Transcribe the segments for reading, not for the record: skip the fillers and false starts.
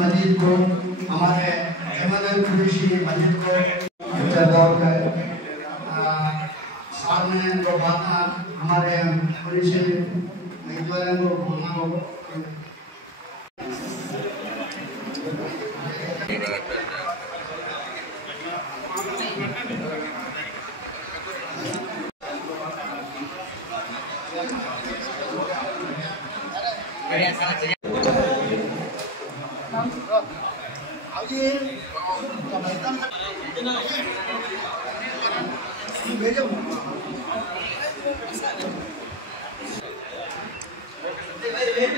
मस्जिद को हमारे मस्जिद को सामने जो बात हमारे पुलिस को बोलना हो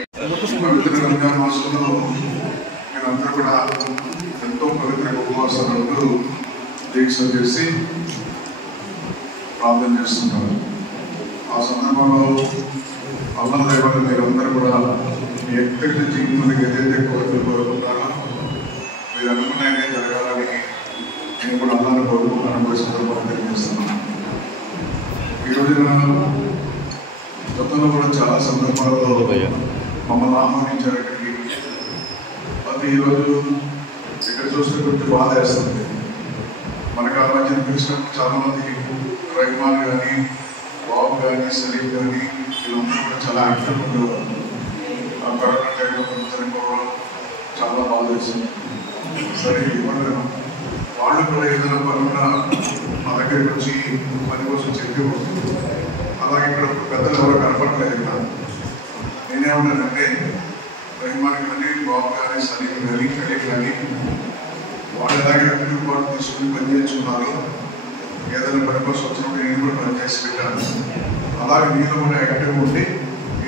రంజాన్ మాసంలో మీరందరూ కూడా ఎంతో పవిత్ర ఉపవాసాలు దీక్ష చేసి ప్రార్థన చేస్తున్నారు. ఆ సందర్భంలో అల్లాహ్ దయ వల్ల మీరందరూ కూడా ఎక్కడి జీవితానికి ఏదైతే కోరికలు కోరుకుంటారో మీరు అనుకున్నాయనే జరగాలని నేను కూడా అల్లాహ్ని కోరుకుంటానని కూడా సందర్భంగా తెలియజేస్తున్నాను. ఈ రోజున గతంలో కూడా చాలా సందర్భాల్లో మమ్మల్ని ఆహ్వానించారు ఇక్కడికి. అది ఈరోజు ఇక్కడ చూస్తే కొంచెం బాధ వేస్తుంది. మనకు ఆ మధ్య చూసినప్పుడు చాలా మంది రహమాన్ కానీ బాబు కానీ సలీం కానీ వీళ్ళందరూ కూడా చాలా యాక్టివ్గా ఉండేవారు. ఆ కరోనా టైంలో కొంచెం చనిపోవడం చాలా బాధ వేస్తుంది. సరే ఇవ్వలేము, వాళ్ళు కూడా ఏదైనా పనున్నా మా దగ్గరికి వచ్చి పని కోసం చెప్పి వస్తుంది. అలాగే ఇక్కడ పెద్దలు ఎవరు కనపడలేదు. ఇక్కడ నేనేమన్నానంటే రహమాన్ కానీ బాబు కానీ సలీం కానీ ఖలీల్ కానీ వాళ్ళు ఎలాగే యాక్టివ్ పాటు తీసుకుని పనిచేస్తున్నారు. ఏదైనా పని కోసం వచ్చినప్పుడు నేను కూడా పనిచేసి పెట్టాను. అలాగే నేను కూడా యాక్టివ్ ఉండి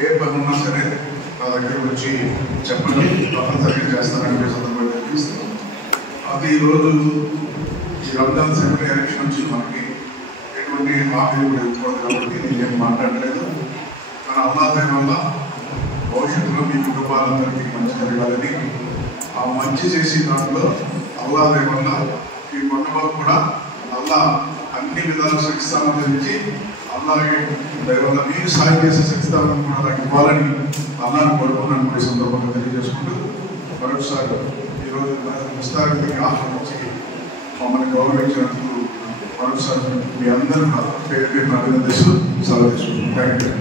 ఏ పని ఉన్నా సరే నా దగ్గరకు వచ్చి చెప్పండి, తప్పనిసరిగా చేస్తానని సందర్భంగా తెలిపిస్తాను. అది ఈరోజు ఈ రంజాన్ సెంటర్ ఎలక్షన్ వచ్చి మనకి ఎటువంటి హామీలు కూడా ఇవ్వకూడదు కాబట్టి నేనేం మాట్లాడలేదు. కానీ అల్లాహ్ వల్ల భవిష్యత్తులో మీ కుటుంబాలందరికీ మంచి జరగాలని, ఆ మంచి చేసే దాంట్లో అల్లాహ్ వల్ల ఈ కుటుంబాలు కూడా అల్లాహ్ అన్ని విధాల శిక్షాలను ధరించి అల్లాగే వల్ల మీరు సాయం చేసే శిక్షాలను కూడా నాకు ఇవ్వాలని అల్లాహ్ని కోరుకున్నాను. ఈ సందర్భంగా తెలియజేసుకుంటూ మరొకసారి ఈరోజు విస్తారానికి ఆహ్వానించి మమ్మల్ని గౌరవించినందుకు మరొకసారి మీ అందరూ పేరు పేరును అభినందిస్తూ సెలవు తీసుకుంటున్నాను. Thank you.